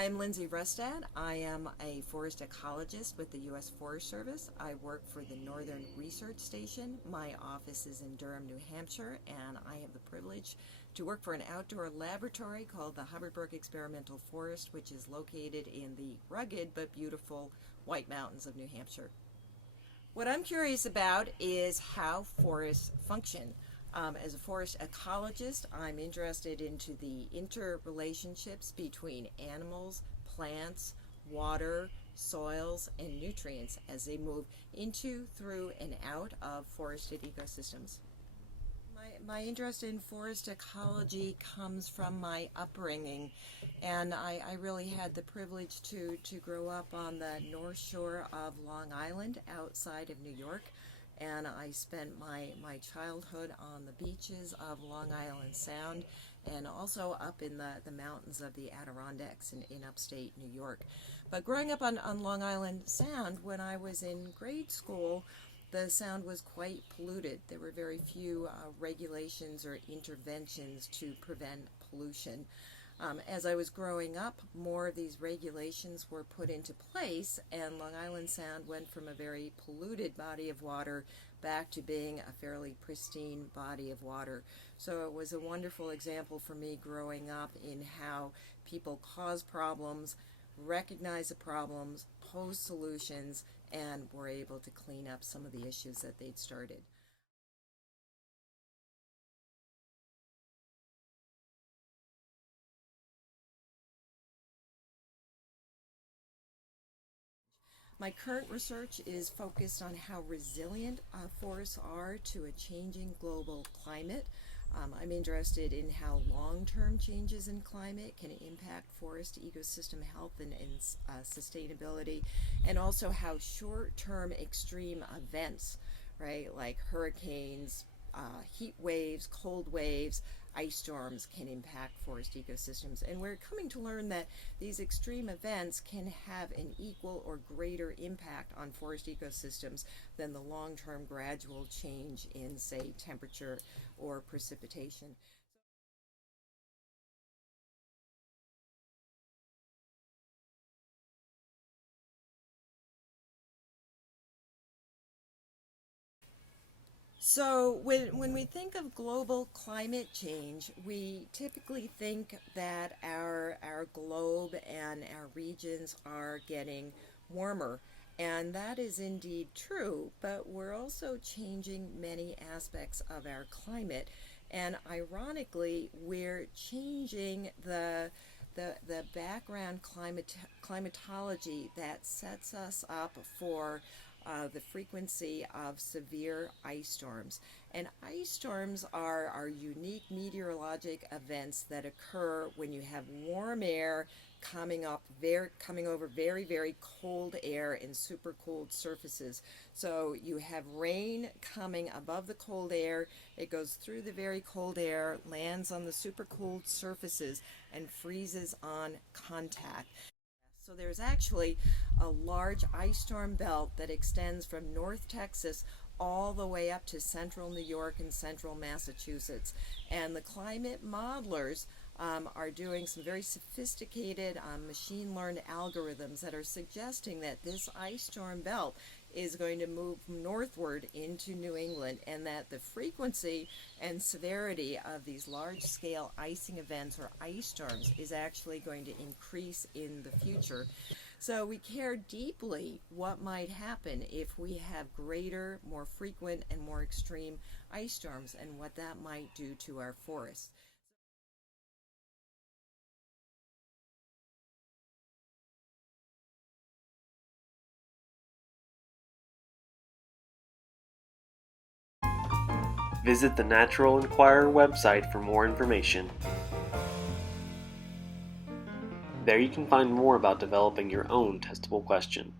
I am Lindsey Rustad. I am a forest ecologist with the U.S. Forest Service. I work for the Northern Research Station. My office is in Durham, New Hampshire, and I have the privilege to work for an outdoor laboratory called the Hubbardburg Experimental Forest, which is located in the rugged but beautiful White Mountains of New Hampshire. What I'm curious about is how forests function. As a forest ecologist, I'm interested into the interrelationships between animals, plants, water, soils, and nutrients as they move into, through, and out of forested ecosystems. My interest in forest ecology comes from my upbringing, and I really had the privilege to grow up on the North Shore of Long Island outside of New York. And I spent my childhood on the beaches of Long Island Sound and also up in the mountains of the Adirondacks in upstate New York. But growing up on Long Island Sound, when I was in grade school, the sound was quite polluted. There were very few regulations or interventions to prevent pollution. As I was growing up, more of these regulations were put into place, and Long Island Sound went from a very polluted body of water back to being a fairly pristine body of water. So it was a wonderful example for me growing up in how people cause problems, recognize the problems, pose solutions, and were able to clean up some of the issues that they'd started. My current research is focused on how resilient forests are to a changing global climate. I'm interested in how long-term changes in climate can impact forest ecosystem health and sustainability, and also how short-term extreme events, right, like hurricanes, heat waves, cold waves, ice storms can impact forest ecosystems. And we're coming to learn that these extreme events can have an equal or greater impact on forest ecosystems than the long-term gradual change in, say, temperature or precipitation. So when we think of global climate change, we typically think that our globe and our regions are getting warmer. And that is indeed true, but we're also changing many aspects of our climate. And ironically, we're changing the background climatology that sets us up for the frequency of severe ice storms. And ice storms are unique meteorologic events that occur when you have warm air coming over very, very cold air and super cold surfaces. So you have rain coming above the cold air, it goes through the very cold air, lands on the super cold surfaces, and freezes on contact. So there's actually a large ice storm belt that extends from North Texas all the way up to central New York and central Massachusetts. And the climate modelers are doing some very sophisticated machine learned algorithms that are suggesting that this ice storm belt is going to move northward into New England, and that the frequency and severity of these large-scale icing events or ice storms is actually going to increase in the future. So we care deeply what might happen if we have greater, more frequent, and more extreme ice storms, and what that might do to our forests. Visit the Natural Enquirer website for more information. There you can find more about developing your own testable question.